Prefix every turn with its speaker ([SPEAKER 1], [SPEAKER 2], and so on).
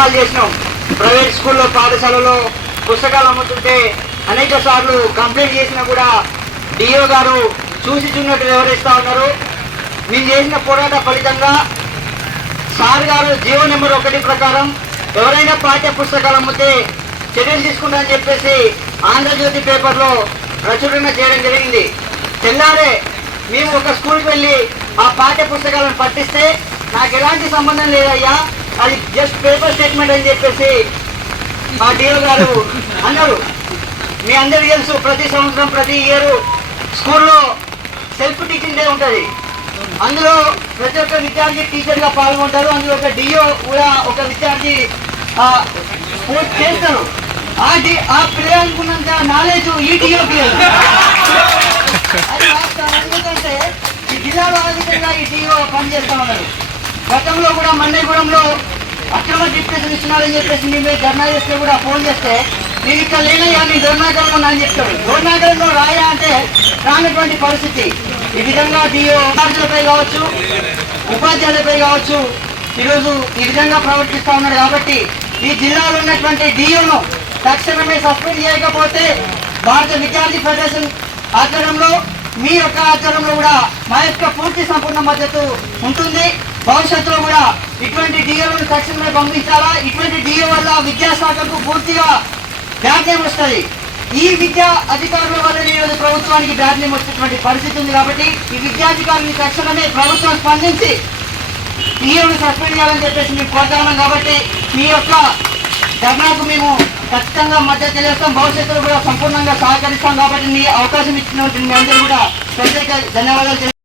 [SPEAKER 1] ధర్నాలు చేసినాం. ప్రైవేట్ స్కూల్లో పాఠశాలలో పుస్తకాలు అమ్ముతుంటే అనేక సార్లు కంప్లైంట్ చేసినా కూడా డిఓ గారు చూసి చూసినట్టు వివరిస్తూ ఉన్నారు. మేము చేసిన పోరాట ఫలితంగా సార్ గారు జీవో నెంబర్ ఒకటి ప్రకారం ఎవరైనా పాఠ్య పుస్తకాలు అమ్మితే చర్యలు తీసుకుంటారని చెప్పేసి ఆంధ్రజ్యోతి పేపర్లో ప్రచురణ చేయడం జరిగింది. తెల్లారే మేము ఒక స్కూల్కి వెళ్ళి ఆ పాఠ్య పుస్తకాలను పట్టిస్తే నాకు ఎలాంటి సంబంధం లేదయ్యా. అది జస్ట్ పేపర్ స్టేట్మెంట్ అని చెప్పేసి మా డిఓ గారు అన్నారు. మీ అందరికీ తెలుసు ప్రతి సంవత్సరం ప్రతి ఇయర్ స్కూల్లో సెల్ఫ్ టీచింగ్ డే ఉంటుంది. అందులో ప్రతి ఒక్క విద్యార్థి టీచర్గా పాల్గొంటారు. అందులో ఒక డిఓ కూడా ఒక విద్యార్థి ఆ, చేస్తారు. ఆ డి ఆ పిల్లలు అనుకున్నంత నాలెడ్జ్ ఈ డిఓ పిల్లలు ఎందుకంటే ఈ జిల్లాలో అధికంగా ఈ డిఓ పనిచేస్తా ఉన్నారు. గతంలో కూడా మన్నెగూడెంలో అక్రమ డిప్యూషన్ ఇస్తున్నారని చెప్పేసి మేము ధర్నా చేస్తే కూడా ఫోన్ చేస్తే నేను ఇక్కడ లేనయ్యా నేను దొర్నాకరంలో ఉన్నా అని చెప్తాడు. దొర్నాకరంలో రాయా అంటే రానటువంటి పరిస్థితి. ఈ విధంగా డిఓ ఉపాధ్యులపై కావచ్చు ఉపాధ్యాయులపై కావచ్చు ఈరోజు ఈ విధంగా ప్రవర్తిస్తూ ఉన్నాడు కాబట్టి ఈ జిల్లాలో ఉన్నటువంటి డిఓను తక్షణమే సస్పెండ్ చేయకపోతే భారత విద్యార్థి ఫెడరేషన్ ఆధ్వర్యంలో మీ యొక్క ఆధ్వర్యంలో కూడా మా యొక్క పూర్తి సంపూర్ణ మద్దతు ఉంటుంది. భవిష్యత్తులో కూడా ఇటువంటి డిఏలను తక్షణమే పంపించాలా ఇటువంటి డిఏ వల్ల విద్యాశాఖకు పూర్తిగా ధాన్యం వస్తుంది. ఈ విద్యా అధికారుల వల్ల ఈరోజు ప్రభుత్వానికి ధాన్యం వచ్చేటువంటి పరిస్థితి ఉంది కాబట్టి ఈ విద్యాధికారుని తక్షణమే ప్రభుత్వం స్పందించి డిఏను సస్పెండ్ చేయాలని చెప్పేసి మేము కోరుతున్నాం కాబట్టి మీ యొక్క ధర్నాకు మేము ఖచ్చితంగా మద్దతు తెలియస్తాం భవిష్యత్తులో కూడా సంపూర్ణంగా సహకరిస్తాం కాబట్టి మీ అవకాశం ఇచ్చినటువంటి మీ అందరూ కూడా ప్రత్యేక ధన్యవాదాలు